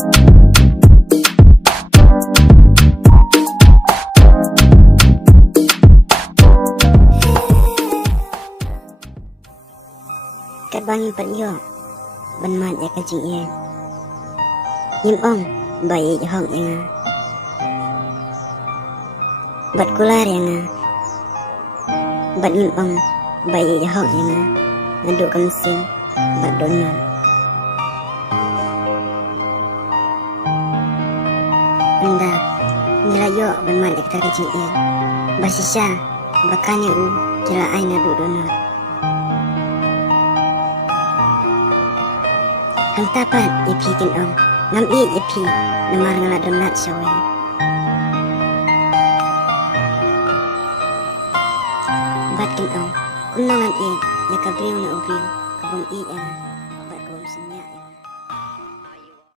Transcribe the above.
Các bang bận yo ban man ya ka jing ye nhim ong bai ya hong ya bat kular ya nga bat nhim ong bai ya hong ya nga nadu kamsin bat donna anda nila yo ban man ya ka jing ye basisha bakanya u kila aina du donna Hang tapat ipi kin ong ngam i ipi namar ngala donat sawe bat kin ong kunangan i ya kabriu na ubriu kabum i